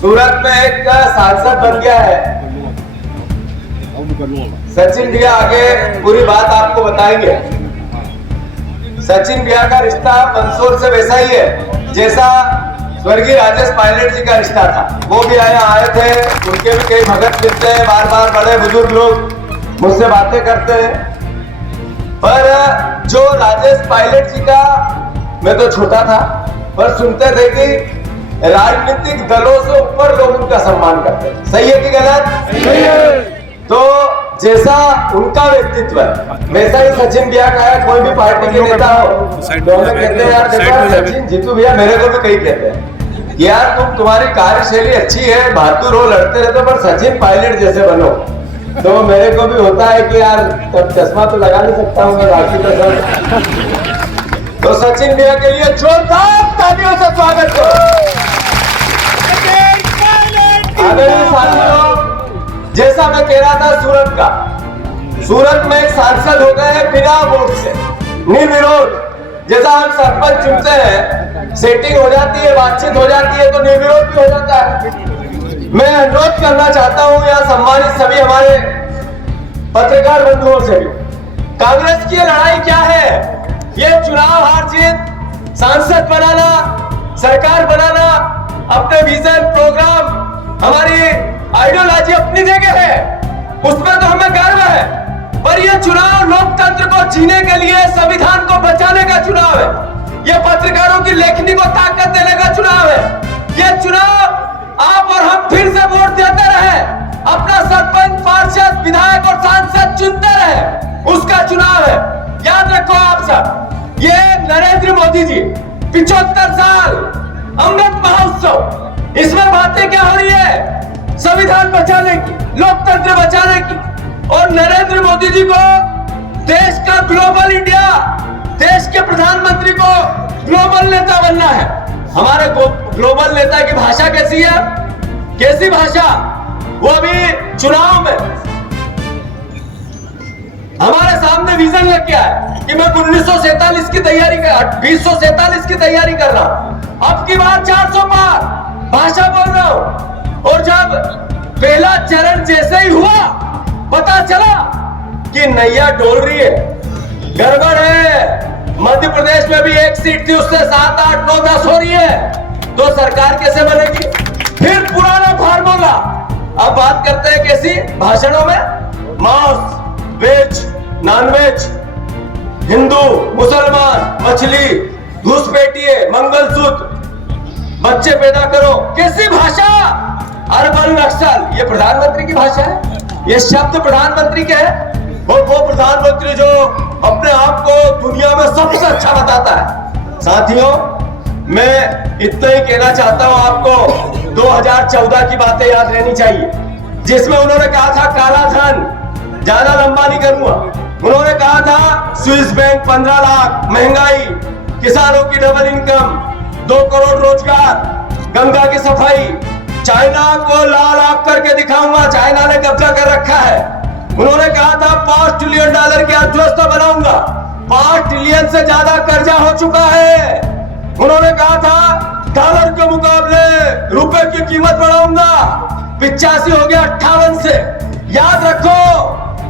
सूरत में एक सांसद बन गया है सचिन भैया, आगे पूरी बात आपको बताएंगे। सचिन भैया का रिश्ता मंदसौर से वैसा ही है जैसा स्वर्गीय राजेश पायलट जी का रिश्ता था। वो भी आए थे, उनके भी कई भगत मिलते हैं, बार बार बड़े बुजुर्ग लोग मुझसे बातें करते हैं। पर जो राजेश पायलट जी का, मैं तो छोटा था पर सुनते थे कि राजनीतिक दलों से ऊपर लोग उनका सम्मान करते हैं। सही है कि गलत? सही है। तो जैसा उनका व्यक्तित्व है वैसा ही सचिन भैया का है। कोई भी पार्टी के नेता हो तो हमें कहते हैं यार देखो सचिन, जीतू भैया मेरे को भी कई कहते हैं यार तुम्हारी कार्यशैली अच्छी है, बहादुर हो, लड़ते रहते, पर सचिन पायलट जैसे बनो। तो मेरे को भी होता है कि यार तब चश्मा तो लगा नहीं सकता हूँ मैं, बाकी तो सब। तो सचिन भैया के लिए जोरदार तालियों से स्वागत करो। जैसा मैं कह रहा था सूरत में एक सांसद हो गए बिना वोट से, निर्विरोध। जैसा हम सरपंच चुनते हैं, सेटिंग हो जाती है, बातचीत हो जाती है, तो निर्विरोध भी हो जाता है। मैं अनुरोध करना चाहता हूं या सम्मानित सभी हमारे पत्रकार बंधुओं से भी, कांग्रेस की लड़ाई क्या है? ये चुनाव हार जीत, सांसद बनाना, सरकार बनाना, अपने विजन प्रोग्राम, हमारी आइडियोलॉजी अपनी जगह है, उसमें तो हमें गर्व है। पर यह चुनाव लोकतंत्र को जीने के लिए, संविधान को बचाने का चुनाव है। यह पत्रकारों की लेखनी को ताकत देने का चुनाव है। यह चुनाव आप और हम फिर से वोट देते रहे, अपना सरपंच, पार्षद, विधायक और सांसद चुनते रहे, उसका चुनाव है। याद रखो आप सब, ये नरेंद्र मोदी जी 75 साल अमृत महोत्सव, इसमें बातें क्या हो रही है? संविधान बचाने की, लोकतंत्र बचाने की। और नरेंद्र मोदी जी को देश का ग्लोबल इंडिया, देश के प्रधानमंत्री को ग्लोबल नेता बनना है। हमारे ग्लोबल नेता की भाषा कैसी है? कैसी भाषा? वो भी चुनाव में हमारे सामने विजन लग गया है कि मैं 1947 की तैयारी कर 2047 की तैयारी कर रहा हूं। अब की बार 400 पार भाषा बोल रहा हूं। और जब पहला चरण जैसे ही हुआ, पता चला कि नैया डोल रही है, गड़बड़ है। मध्य प्रदेश में भी एक सीट थी, उससे 7, 8, 9, 10 हो रही है, तो सरकार कैसे बनेगी? फिर पुराना फार्मूला। अब बात करते हैं कैसी भाषणों में? मांस, वेज, नॉनवेज, हिंदू, मुसलमान, मछली, घुसपैठिए, मंगलसूत्र, बच्चे पैदा करो। कैसी भाषा? अर्बन नक्सल, ये प्रधानमंत्री की भाषा है। ये शब्द प्रधानमंत्री के हैं, और वो प्रधानमंत्री जो अपने आप को दुनिया में सबसे अच्छा बताता है। साथियों, मैं इतना ही कहना चाहता हूं आपको, 2014 की बातें याद रहनी चाहिए, जिसमें उन्होंने कहा था काला धन, ज्यादा लंबा नहीं करूंगा। उन्होंने कहा था स्विस बैंक 15 लाख, महंगाई, किसानों की डबल इनकम, 2 करोड़ रोजगार, गंगा की सफाई, चाइना को लाल आंख करके दिखाऊंगा, चाइना ने कब्जा कर रखा है। उन्होंने कहा था $5 ट्रिलियन की अर्थव्यवस्था बनाऊंगा, 5 ट्रिलियन से ज्यादा कर्जा हो चुका है। उन्होंने कहा था डॉलर के मुकाबले रुपए की कीमत बढ़ाऊंगा, 85 हो गया 58 से। याद रखो,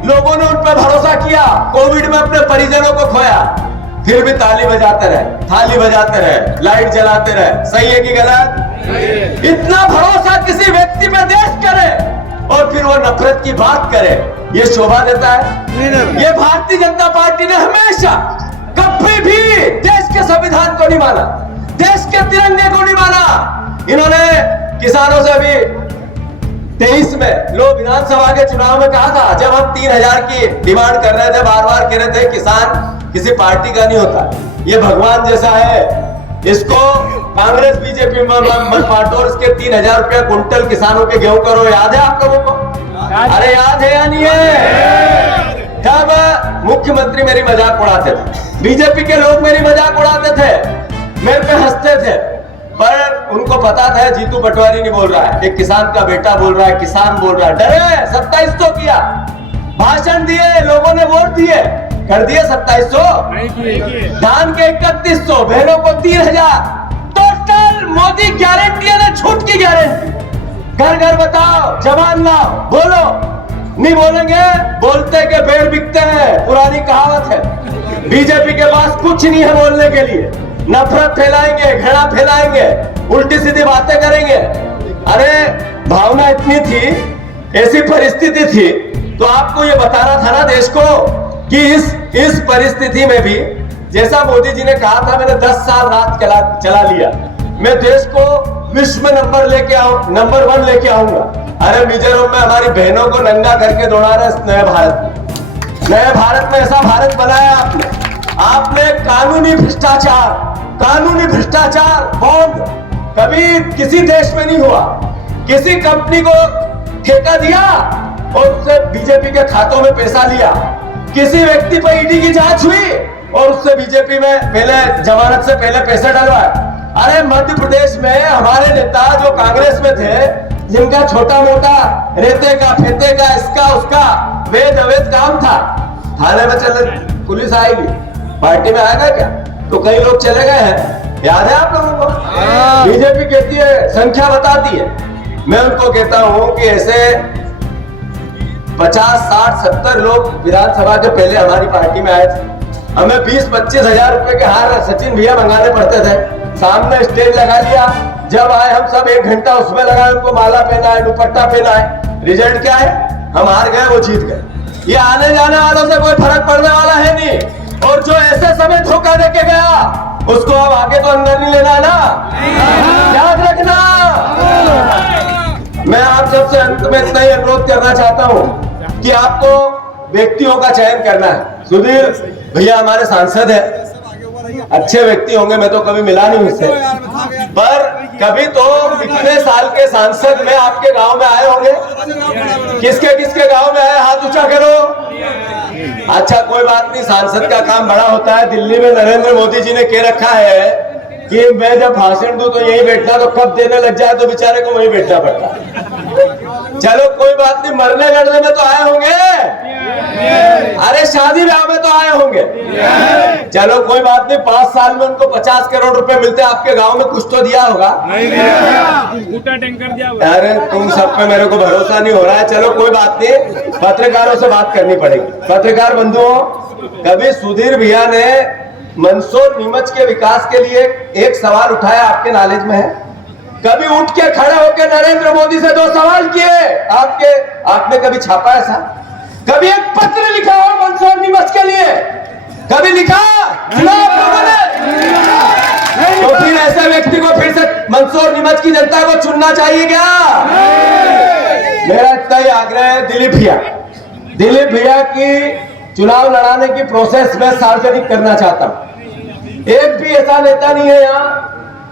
लोगों ने उन पर भरोसा किया, कोविड में अपने परिजनों को खोया, फिर भी ताली बजाते रहे, थाली बजाते रहे, लाइट जलाते रहे। सही है कि गलत? इतना भरोसा किसी व्यक्ति पे देश करे और फिर वो नफरत की बात करे, ये शोभा देता है? ये भारतीय जनता पार्टी ने हमेशा कभी भी देश के संविधान को नहीं माना, देश के तिरंगे को नहीं माना। इन्होंने किसानों से भी 23 में लोग विधानसभा के चुनाव में कहा था, जब हम 3000 की डिमांड कर रहे थे, बार बार कह रहे थे किसान किसी पार्टी का नहीं होता, ये भगवान जैसा है, इसको कांग्रेस बीजेपी मत बांटो, इसके 3000 रुपया कुंटल किसानों के गेहूं करो। याद है आप लोगों को? अरे याद है या नहीं है? तब मुख्यमंत्री मेरी मजाक उड़ाते थे, बीजेपी के लोग मेरी मजाक उड़ाते थे, मेरे पे हंसते थे, पर उनको पता था जीतू पटवारी नहीं बोल रहा है, एक किसान का बेटा बोल रहा है, किसान बोल रहा है। डरे 2700 किया, भाषण दिए, लोगों ने वोट दिए, कर दिए 2700, धान के 3100, बहनों को 3000, टोटल मोदी गारंटी है ना, छूट की गारंटी। घर घर बताओ, जवान लाओ, बोलो। नहीं बोलेंगे, बोलते के पेड़ बिकते हैं, पुरानी कहावत है। बीजेपी के पास कुछ नहीं है बोलने के लिए। नफरत फैलाएंगे, घृणा फैलाएंगे, उल्टी सीधी बातें करेंगे। अरे भावना इतनी थी, ऐसी परिस्थिति थी, तो आपको ये बताना था ना देश को कि इस परिस्थिति में भी, जैसा मोदी जी ने कहा था, मैंने 10 साल रात चला लिया, मैं देश को विश्व में नंबर 1 लेके आऊंगा। अरे मिजोरम में हमारी बहनों को नंगा करके दौड़ा रहे नए भारत में। नए भारत में ऐसा भारत बनाया आपने कानूनी भ्रष्टाचार बॉन्ड कभी किसी देश में नहीं हुआ। किसी कंपनी को ठेका दिया और उससे बीजेपी के खातों में पैसा लिया। किसी व्यक्ति पर ईडी की जांच हुई और उससे बीजेपी में पहले जमानत से पहले पैसे डलवाए। अरे मध्य प्रदेश में हमारे नेता जो कांग्रेस में थे, जिनका छोटा मोटा रेते का फेते का इसका उसका वेद अवैध काम था, थाने में चले, पुलिस आएगी, पार्टी में आएगा क्या? तो कई लोग चले गए हैं, याद है आप लोगों को? बीजेपी कहती है, संख्या बताती है। मैं उनको कहता हूं कि ऐसे 50, 60, 70 लोग विधानसभा के पहले हमारी पार्टी में आए थे। हमें 20-25 हजार रुपए के हार सचिन भैया मंगाने पड़ते थे। सामने स्टेज लगा लिया, जब आए हम सब 1 घंटा उसमें लगाए, उनको माला पहना है, दुपट्टा पहना है। रिजल्ट क्या है? हम हार गए, वो जीत गए। ये आने जाने वालों से कोई फर्क पड़ने वाला है नहीं। और जो ऐसे समय धोखा देके गया, उसको अब आगे तो अंदर नहीं लेना है ना, याद रखना। मैं आप सबसे अंत में इतना ही अनुरोध करना चाहता हूं कि आपको व्यक्तियों का चयन करना है। सुधीर भैया हमारे सांसद है, अच्छे व्यक्ति होंगे, मैं तो कभी मिला नहीं उससे, पर कभी तो इतने साल के सांसद में आपके गांव में आए होंगे। किसके गांव में आए, हाथ ऊंचा करो। अच्छा कोई बात नहीं, सांसद का काम बड़ा होता है। दिल्ली में नरेंद्र मोदी जी ने कह रखा है कि मैं जब भाषण दूं तो यही बैठना, तो कब देने लग जाए तो बेचारे को वहीं बैठना पड़ता। चलो कोई बात नहीं, मरने लड़ने में तो आए होंगे, अरे शादी ब्याह में तो आए होंगे। चलो कोई बात नहीं, 5 साल में उनको 50 करोड़ रुपए मिलते, आपके गांव में कुछ तो दिया होगा। टैंकर दिया होगा। अरे तुम सब पे मेरे को भरोसा नहीं हो रहा है। चलो कोई बात नहीं, पत्रकारों से बात करनी पड़ेगी। पत्रकार बंधुओं, कभी सुधीर भैया ने मंदसौर नीमच के विकास के लिए एक सवाल उठाया, आपके नॉलेज में है? कभी उठ के खड़े होकर नरेंद्र मोदी से 2 सवाल किए आपने कभी छापा ऐसा? कभी एक पत्र लिखा हो मंदसौर नीमच के लिए? कभी लिखा? तो फिर ऐसे व्यक्ति को फिर से मंदसौर नीमच की जनता को चुनना चाहिए क्या? मेरा इतना ही आग्रह है, दिलीप भैया की चुनाव लड़ाने की प्रोसेस में सार्वजनिक करना चाहता हूं। एक भी ऐसा नेता नहीं है यहाँ।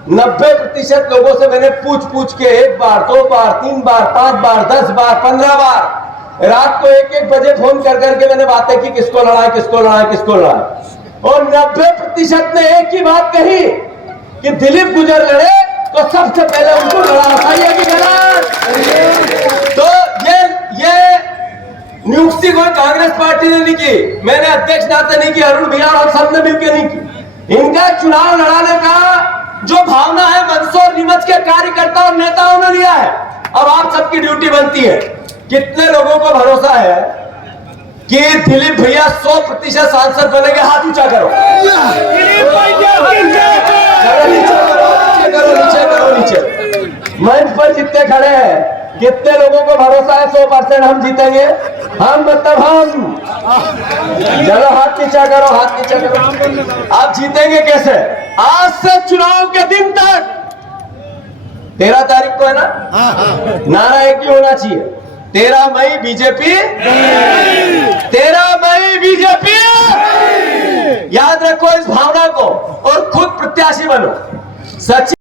90% लोगों से मैंने पूछ के 1 बार, 2 बार, 3 बार, 5 बार, 10 बार, 15 बार रात को 1-1 बजे फोन करके मैंने बातें की, किसको लड़ाए। और 90% ने एक ही बात कही कि दिलीप गुजर लड़े तो सबसे पहले उनको लड़ा। सही है कि गलत? तो ये नियुक्ति कोई कांग्रेस पार्टी ने नहीं की, मैंने अध्यक्ष नाते नहीं की, अरुण भैया और सबने मिलकर नहीं की। इनका चुनाव लड़ाने का जो भावना है मंदसौर नीमच के कार्यकर्ता और नेताओं ने लिया है। अब आप सबकी ड्यूटी बनती है, कितने लोगों को भरोसा है कि दिलीप भैया 100% सांसद बनेंगे? हाथ ऊंचा करो। नीचे मंच पर जितने खड़े हैं, कितने लोगों को भरोसा है 100% हम जीतेंगे? हम चलो हाथ नीचा करो। आप जीतेंगे कैसे? आज से चुनाव के दिन तक 13 तारीख को है ना, नारा एक ही होना चाहिए, 13 मई बीजेपी, 13 मई बीजेपी। याद रखो इस भावना को और खुद प्रत्याशी बनो। सचिन